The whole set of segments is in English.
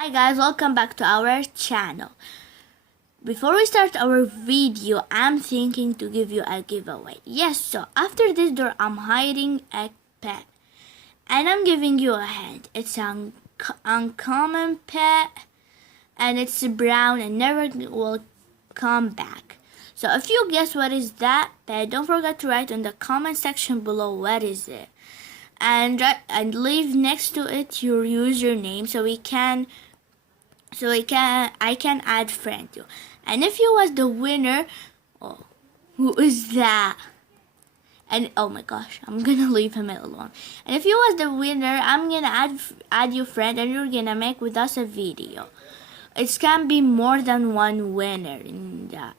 Hi guys, welcome back to our channel. Before we start our video, I'm thinking to give you a giveaway. Yes, so after this door, I'm hiding a pet. And I'm giving you a hint. It's an uncommon pet. And it's brown and never will come back. So if you guess what is that pet, don't forget to write in the comment section below what is it. And leave next to it your username so I can add friend you. And if you was the winner, oh, who is that? And oh my gosh, I'm gonna leave him alone. And if you was the winner, I'm gonna add your friend, and you're gonna make with us a video. It can be more than one winner in the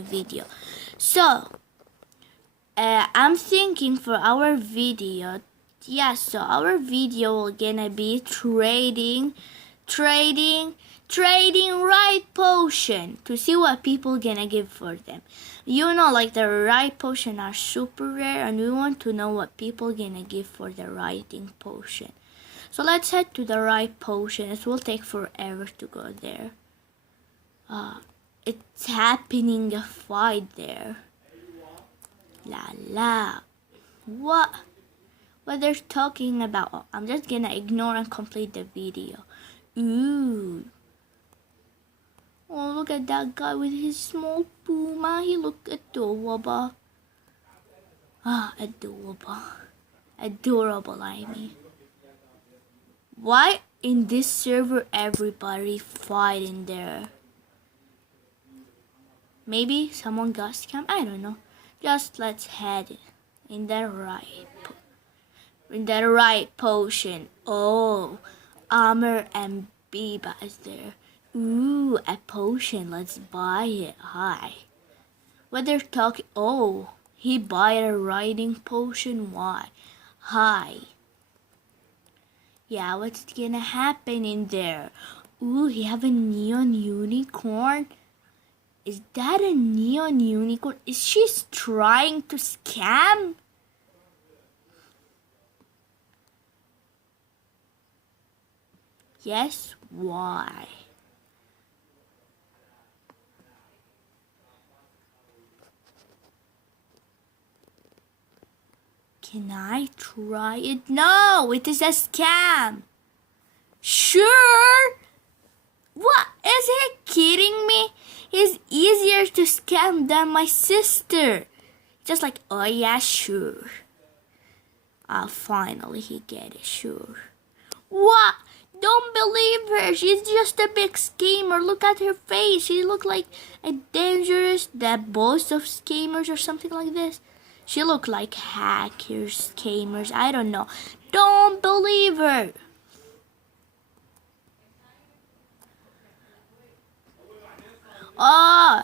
video. So I'm thinking for our video. Yes, so our video will gonna be trading right potion to see what people gonna give for them. You know, like the right potion are super rare, and we want to know what people gonna give for the writing potion. So let's head to the right potion. It will take forever to go there. It's happening a fight there. La la. What they're talking about? Oh, I'm just gonna ignore and complete the video. Ooh. Oh, look at that guy with his small puma. He look adorable. Adorable. Adorable, I mean. Why in this server everybody fighting there? Maybe someone got scammed? I don't know. Just let's head in the right potion. Oh, Amr and Biba is there. Ooh, a potion. Let's buy it. Hi. What they're talking? Oh, he buy a riding potion. Why? Hi. Yeah, what's gonna happen in there? Ooh, he have a neon unicorn. Is that a neon unicorn? Is she trying to scam? Yes, why? Can I try it? No, it is a scam. Sure? What? Is he kidding me? He's easier to scam than my sister. Just like, oh yeah, sure. Finally he get it, sure. What? Don't believe her. She's just a big schemer. Look at her face. She look like a dangerous, the boss of schemers or something like this. She look like hackers, schemers. I don't know. Don't believe her. Oh.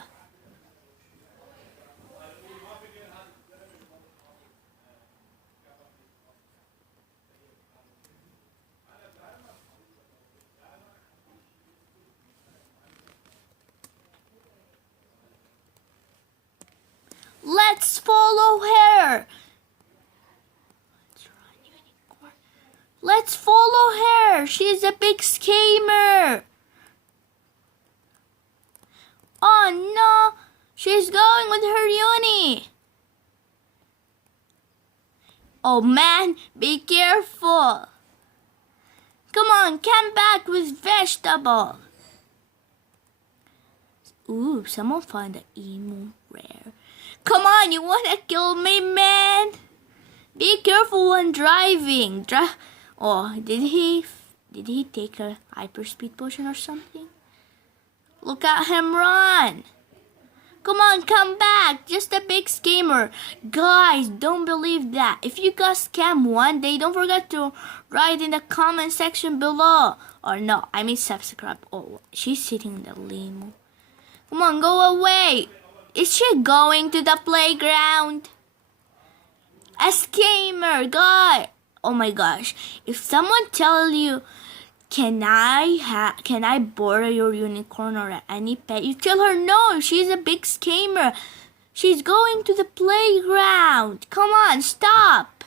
Let's follow her. Let's follow her. She's a big schemer. Oh no, she's going with her uni. Oh man, be careful. Come on, come back with vegetable. Ooh, someone find the emo rare. Come on, you wanna kill me, man? Be careful when driving. Oh, did he take a hyperspeed potion or something? Look at him run. Come on, come back. Just a big scammer. Guys, don't believe that. If you got scammed one day, don't forget to write in the comment section below. Or no, I mean subscribe. Oh, she's sitting in the limo. Come on, go away. Is she going to the playground? A scammer, guy. Oh my gosh. If someone tell you, can I borrow your unicorn or any pet? You tell her no, she's a big scammer. She's going to the playground. Come on, stop.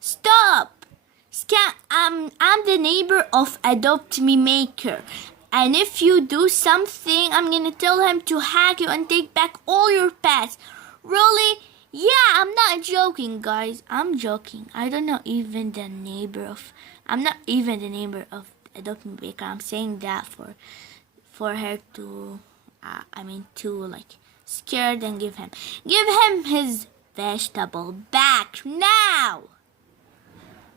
Stop! I'm the neighbor of Adopt Me Maker. And if you do something, I'm gonna tell him to hack you and take back all your pets. Really? Yeah, I'm not joking, guys. I'm joking. I don't know even the neighbor of. I'm not even the neighbor of Adopt Me Maker. I'm saying that for her to, to like scared and give him his vegetable back now.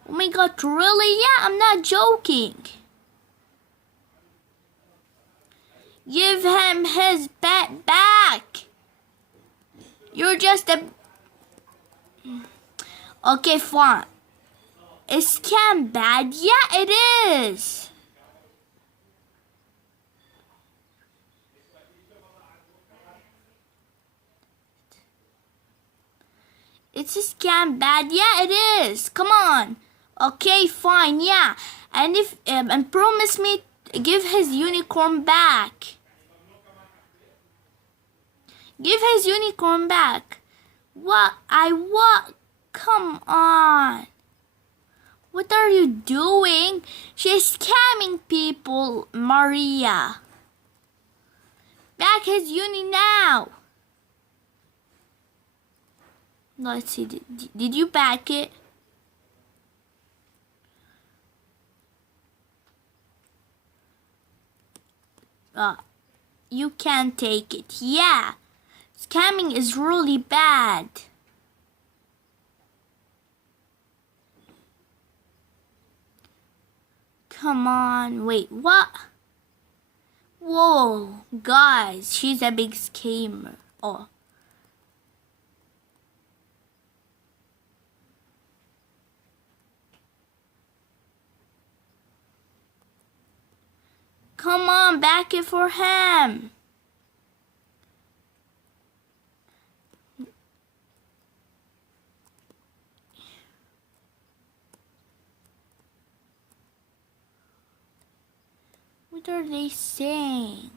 Oh my god, really? Yeah, I'm not joking. Give him his pet back. You're just a... Okay, fine. Is scam bad? Yeah, it is. It's a scam bad? Yeah, it is. Come on. Okay, fine, yeah. And if and promise me give his unicorn back. Give his unicorn back. What? Come on. What are you doing? She's scamming people, Maria. Back his uni now. Let's see. Did you back it? You can't take it. Yeah. Scamming is really bad. Come on. Wait, what? Whoa, guys. She's a big scammer. Oh. Come on, back it for him. What are they saying?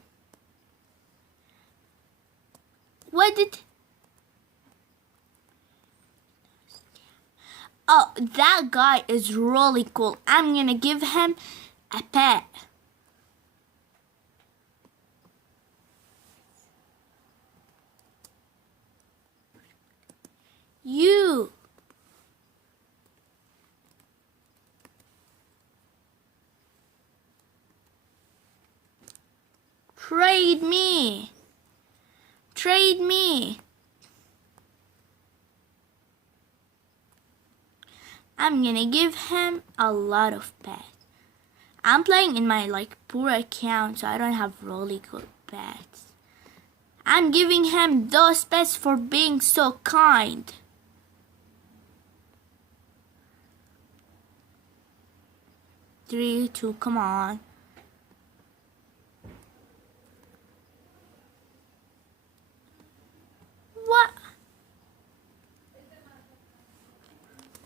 What did... Oh, that guy is really cool. I'm gonna give him a pet. You. Trade me. Trade me. I'm gonna give him a lot of pets. I'm playing in my poor account, so I don't have really good pets. I'm giving him those pets for being so kind. Three, two, come on. What?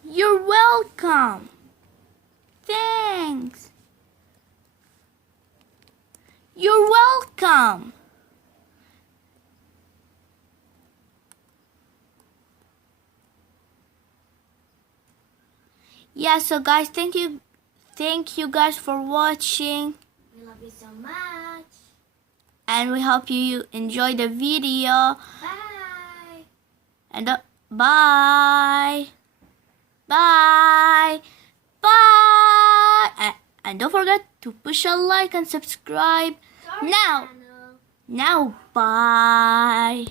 You're welcome. Thanks. You're welcome. Yeah, so guys, thank you guys for watching. We love you so much. And we hope you enjoy the video. Bye. And bye. Bye. Bye. And don't forget to push a like and subscribe. Now. Bye.